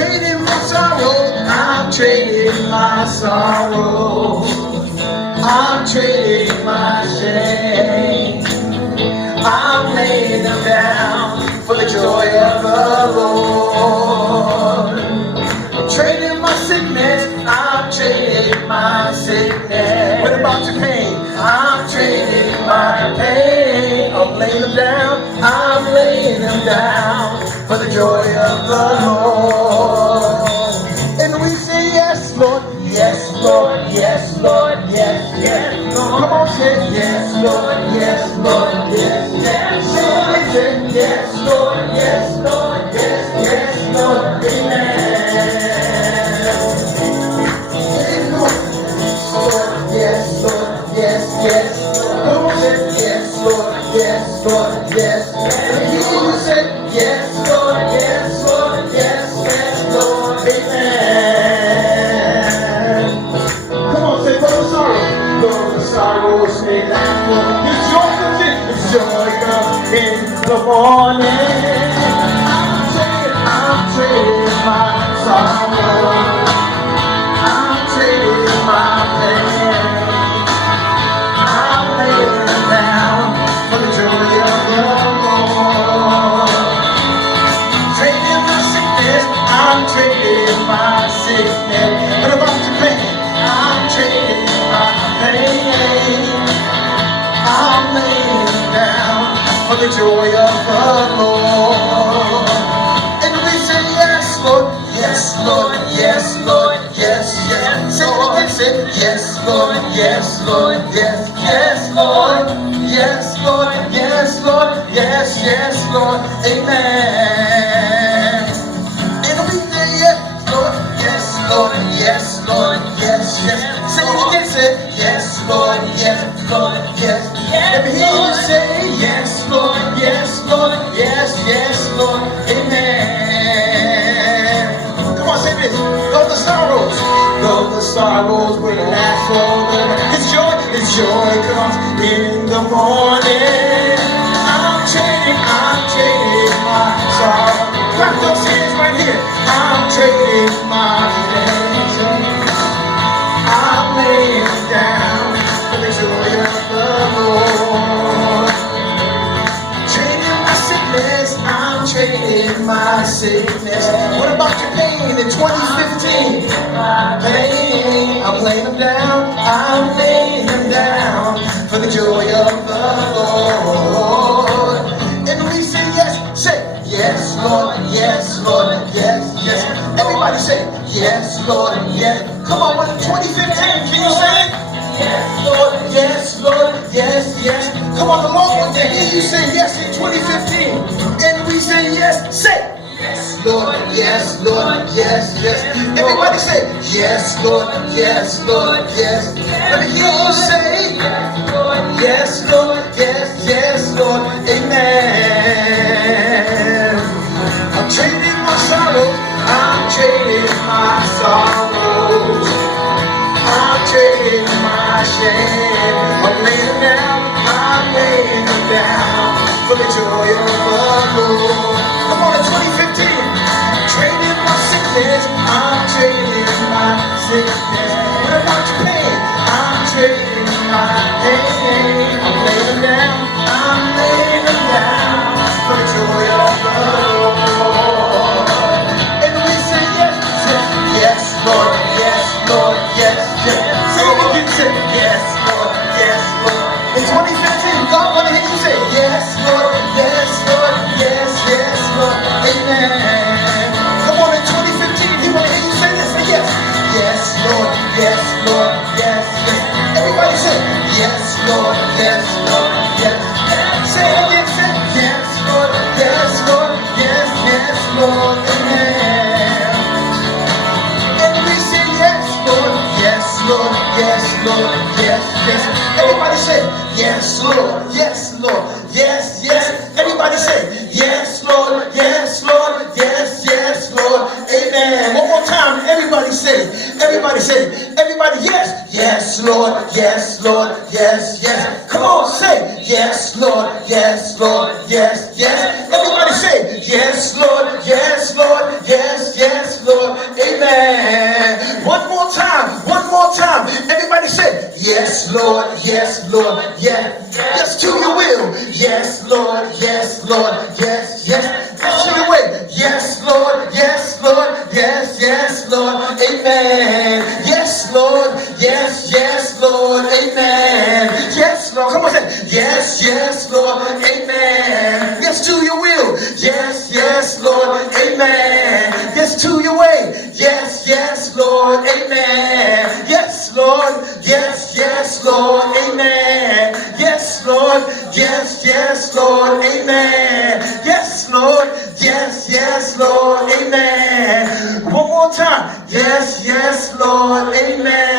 trading my sorrows. I'm trading my sorrows. I'm trading my shame. I'm laying them down for the joy of the Lord. I'm trading my sickness. I'm trading my sickness. What about your pain? I'm trading my pain. I'm laying them down. I'm laying them down for the joy of the Lord. And we say yes, Lord. Yes, Lord. Yes, Lord. Yes, yes, Lord. Come on, say yes, Lord. Yes, Lord. Yes, yes, Lord. Say yes, Lord. Yes, Lord. Yes, yes, Lord. Amen. Yes, Lord, yes, yes. Come on, say yes, Lord, yes, Lord, yes. And you say yes, Lord, yes, Lord, yes, yes, Lord, amen. Come on, say for the sorrow. Though the sorrows may last for his joy comes in, his joy comes in the morning. I'm trading my sorrow. I'm trading my pain. I'm laying down for the joy of the Lord. Trading my sickness, I'm trading my sickness. What about your pain? I'm trading my pain. I'm laying down for the joy of the Lord. And we say yes, Lord, yes, Lord, yes, Lord, yes, yes. Say it again, say yes, Lord, yes, Lord, yes, yes, Lord, yes, Lord, yes, Lord, yes, yes, Lord, amen. And we say yes, Lord, yes, Lord, yes, Lord, yes, yes. Say it again, say yes, Lord, yes, Lord, yes. Let me hear you say yes, Lord, yes, Lord, yes, yes, Lord, amen. Come on, say this. Though the sorrows will last forever, his joy comes in the morning. I'm trading my sorrow. Clap those hands right here. I'm trading my pain. I'm laying down for the joy of the Lord. Trading my sickness, I'm trading my sickness. What about your pain in 2015? Pain, I'm laying them down, I'm laying them down for the joy of the Lord. And we say yes, Lord, yes, Lord, yes, yes. Everybody say yes, Lord, yes. Come on, with 2015, can you say it? Yes, Lord, yes, Lord, yes, yes. Come on, the Lord wants to hear you say yes in 2015. And we say yes, say yes, Lord, yes, Lord, yes, yes. Everybody say yes, Lord, yes, Lord, yes. Let me hear you say yes, Lord, yes, yes, Lord, amen. I'm trading my sorrows, I'm trading my sorrows. I'm trading my shame. I'm laying down, I'm laying down for the joy of the Lord. Come on, in 2015, trading my sickness, I'm trading my sickness. What about your pain? I'm trading my pain. I'm laying down, I'm laying down for the joy of the Lord. And we say yes, yes, Lord, yes, Lord, yes, yes. Say it again, say yes, Lord, yes, Lord. In 2015, God want to hear you say yes, Lord, yes, Lord, yes, yes, Lord, amen. Come on, in 2015, He want to hear you say this, say yes, yes, Lord, yes, Lord, yes, yes. Everybody say yes, Lord, yes, Lord, yes. Say it again, say yes, Lord, yes, Lord, yes, yes, Lord, amen. And we say yes, Lord, yes, Lord, yes, Lord, yes, yes. Everybody say yes, Lord, yes, Lord, yes, yes. Everybody say yes, Lord, yes, Lord, yes, yes, Lord, amen. One more time, everybody say, everybody yes, yes, Lord, yes, Lord, yes, yes. Come on, say yes, Lord, yes, Lord, yes, yes. Everybody say yes, Lord, yes, Lord, yes, yes, Lord. Yes, Lord, yes, Lord, yes. Yes to your will. Yes, Lord, yes, Lord, yes, yes. Yes to your way. Yes, Lord, yes, Lord, yes, yes, Lord. Amen. Yes, Lord, yes, yes, Lord. Amen. Yes, Lord. Come on, say, yes, yes, Lord. Amen. Yes to your will. Yes, yes, Lord. Amen. Yes to your way. Yes, yes, Lord. Amen. Yes, Lord. Yes, yes, Lord. Amen. Yes, Lord. Yes, yes, Lord. Amen. Yes, Lord. Yes, yes, Lord. Amen. One more time. Yes, yes, Lord. Amen.